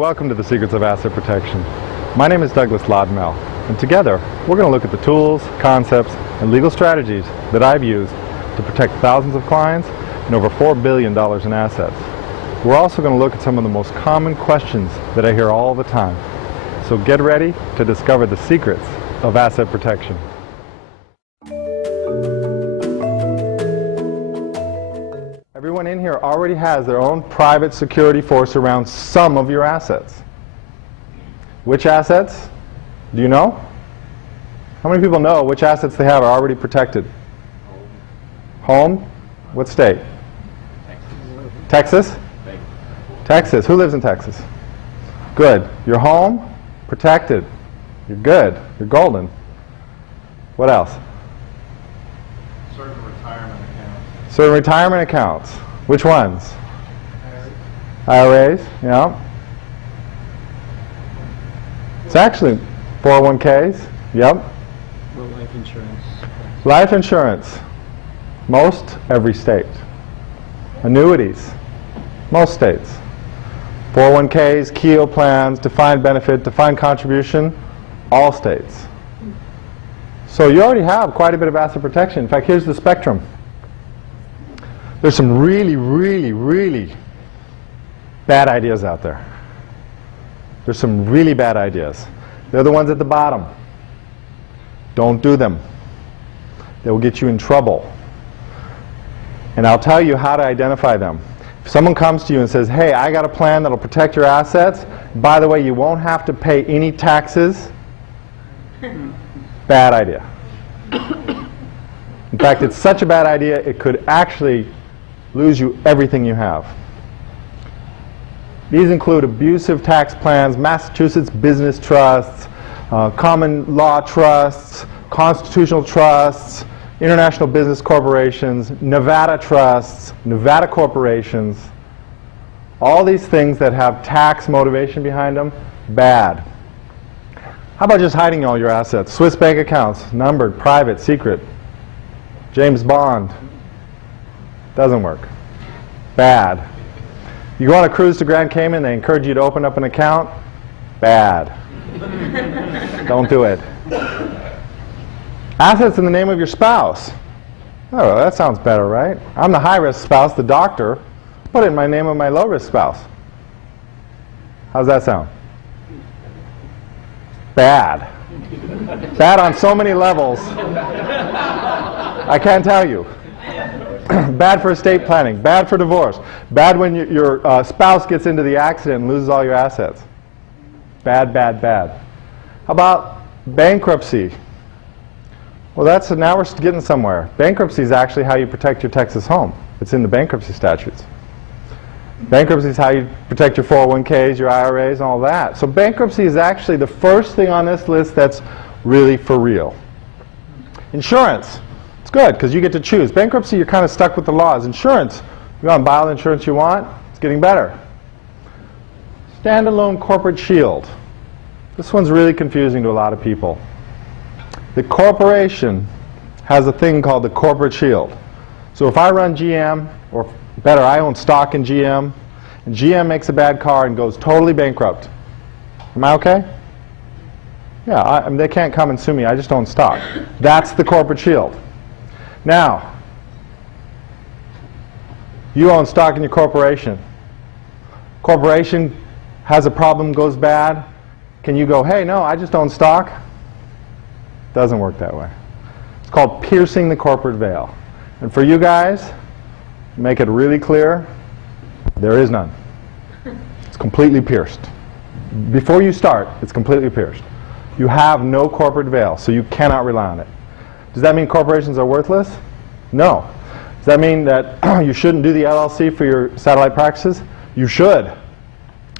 Welcome to the Secrets of Asset Protection. My name is Douglas Lodmell, and together we're going to look at the tools, concepts, and legal strategies that I've used to protect thousands of clients and over $4 billion in assets. We're also going to look at some of the most common questions that I hear all the time. So get ready to discover the secrets of asset protection. Everyone in here already has their own private security force around some of your assets. Which assets? Do you know? How many people know which assets they have are already protected? Home? What state? Texas? Texas. Who lives in Texas? Good. Your home? Protected. You're good. You're golden. What else? Certain retirement accounts. Certain retirement accounts. Which ones? IRAs. Yeah. It's actually 401ks. Yep. Well, life insurance. Life insurance. Most every state. Annuities. Most states. 401ks, Keogh plans, defined benefit, defined contribution, all states. So you already have quite a bit of asset protection. In fact, here's the spectrum. There's some really, really, really bad ideas out there. There's some really bad ideas. They're the ones at the bottom. Don't do them. They will get you in trouble. And I'll tell you how to identify them. If someone comes to you and says, hey, I got a plan that'll protect your assets, by the way, you won't have to pay any taxes, bad idea. In fact, it's such a bad idea, it could actually lose you everything you have. These include abusive tax plans, Massachusetts business trusts, common law trusts, constitutional trusts, international business corporations, Nevada trusts, Nevada corporations. All these things that have tax motivation behind them, bad. How about just hiding all your assets? Swiss bank accounts, numbered, private, secret. James Bond. Doesn't work. Bad. You go on a cruise to Grand Cayman, they encourage you to open up an account. Bad. Don't do it. Assets in the name of your spouse. Oh, that sounds better, right? I'm the high-risk spouse, the doctor. Put it in my name of my low-risk spouse. How's that sound? Bad. Bad on so many levels. I can't tell you. Bad for estate planning. Bad for divorce. Bad when your spouse gets into the accident and loses all your assets. Bad, bad, bad. How about bankruptcy? Well, now we're getting somewhere. Bankruptcy is actually how you protect your Texas home. It's in the bankruptcy statutes. Bankruptcy is how you protect your 401ks, your IRAs, and all that. So bankruptcy is actually the first thing on this list that's really for real. Insurance. It's good because you get to choose. Bankruptcy, you're kind of stuck with the laws. Insurance, you go and buy all the insurance you want. It's getting better. Standalone corporate shield. This one's really confusing to a lot of people. The corporation has a thing called the corporate shield. So if I run GM, or better, I own stock in GM, and GM makes a bad car and goes totally bankrupt, am I okay? Yeah, I mean, they can't come and sue me. I just own stock. That's the corporate shield. Now, you own stock in your corporation. Corporation has a problem, goes bad. Can you go, hey, no, I just own stock? Doesn't work that way. It's called piercing the corporate veil. And for you guys, make it really clear, there is none. It's completely pierced. Before you start, it's completely pierced. You have no corporate veil, so you cannot rely on it. Does that mean corporations are worthless? No. Does that mean that you shouldn't do the LLC for your satellite practices? You should.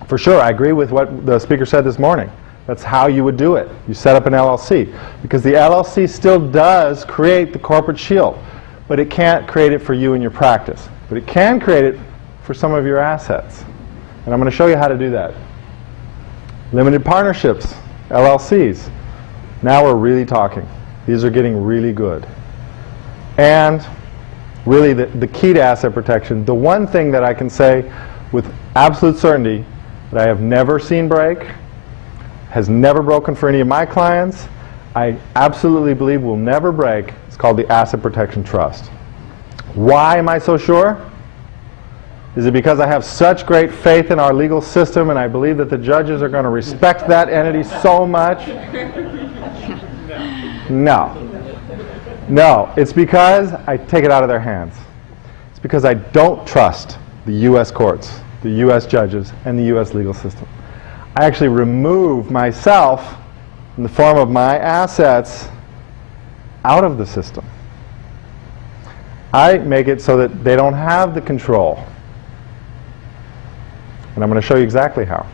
For sure, I agree with what the speaker said this morning. That's how you would do it. You set up an LLC. Because the LLC still does create the corporate shield, but it can't create it for you in your practice. But it can create it for some of your assets. And I'm going to show you how to do that. Limited partnerships, LLCs. Now we're really talking. These are getting really good. And really the key to asset protection, the one thing that I can say with absolute certainty that I have never seen break, has never broken for any of my clients, I absolutely believe will never break. It's called the Asset Protection Trust. Why am I so sure? Is it because I have such great faith in our legal system and I believe that the judges are going to respect that entity so much? No. No. It's because I take it out of their hands. It's because I don't trust the U.S. courts, the U.S. judges, and the U.S. legal system. I actually remove myself in the form of my assets out of the system. I make it so that they don't have the control. And I'm going to show you exactly how.